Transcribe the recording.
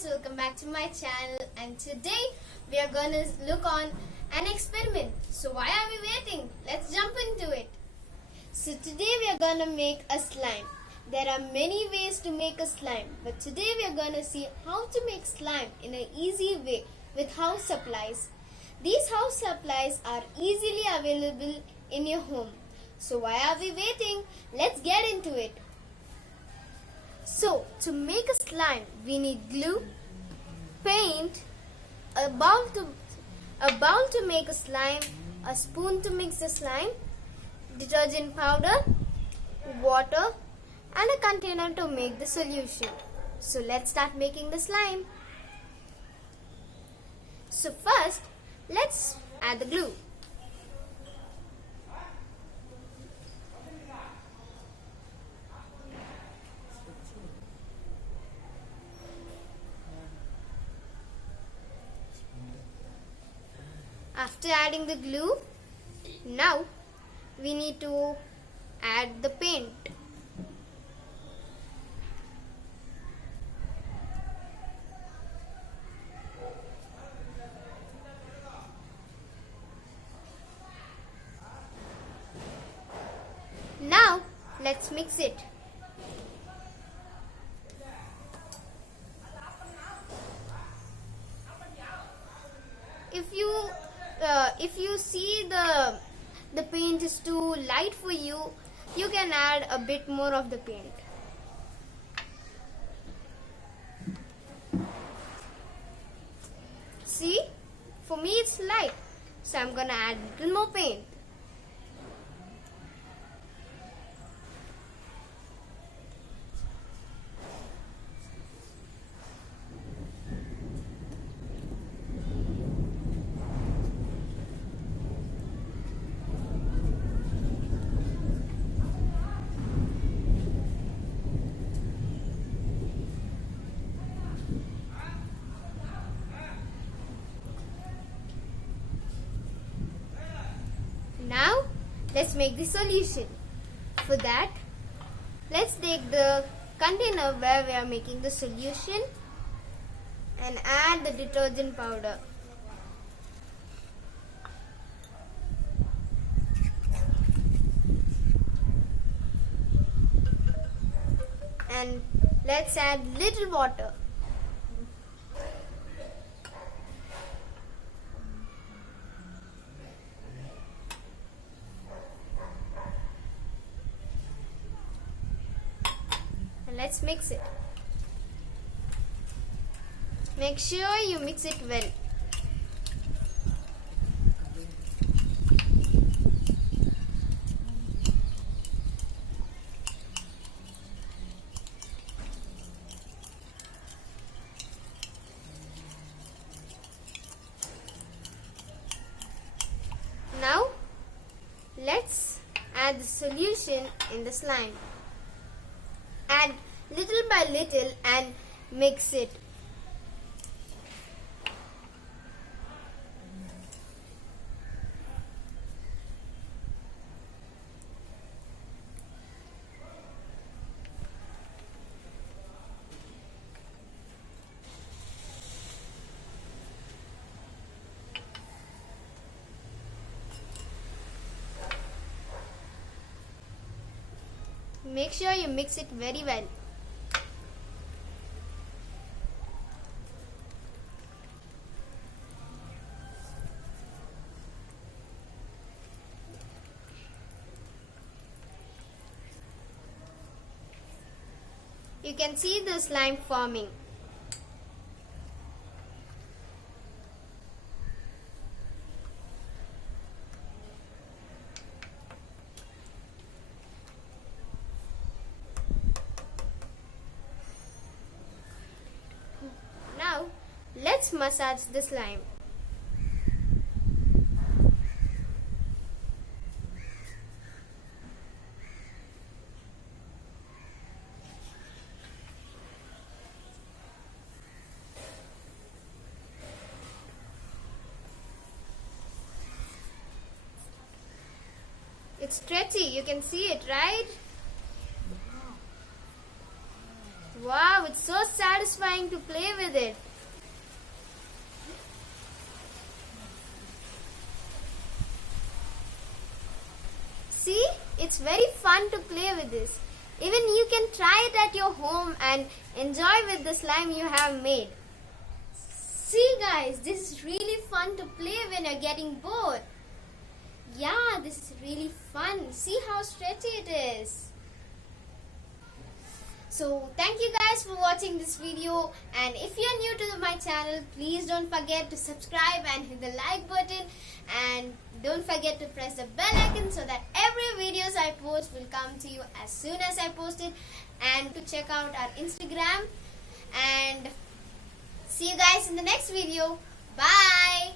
guys, welcome back to my channel, and today we are going to look on an experiment. So why are we waiting? Let's jump into it. So today we are going to make a slime. There are many ways to make a slime, but today we are going to see how to make slime in an easy way with house supplies. These house supplies are easily available in your home. So why are we waiting? Let's get into it. So, to make a slime, we need glue, paint, a bowl to make a slime, a spoon to mix the slime, detergent powder, water, and a container to make the solution. So, let's start making the slime. So, first, let's add the glue. After adding the glue, now we need to add the paint. Now let's mix it. If you see the paint is too light for you, you can add a bit more of the paint. See, for me it's light, so I'm gonna add a little more paint. Now, let's make the solution. For that, let's take the container where we are making the solution and add the detergent powder. And let's add little water. Let's mix it. Make sure you mix it well. Now, let's add the solution in the slime. Add little by little and mix it. Make sure you mix it very well. You can see the slime forming. Now, let's massage the slime. It's stretchy, you can see it, right? Wow, it's so satisfying to play with it. See, it's very fun to play with this. Even you can try it at your home and enjoy with the slime you have made. See guys, this is really fun to play when you're getting bored. Yeah, this is really fun. See how stretchy it is. So thank you guys for watching this video, and if you're new to my channel, please don't forget to subscribe and hit the like button, and don't forget to press the bell icon so that every videos I post will come to you as soon as I post it, and to check out our Instagram, and see you guys in the next video. Bye.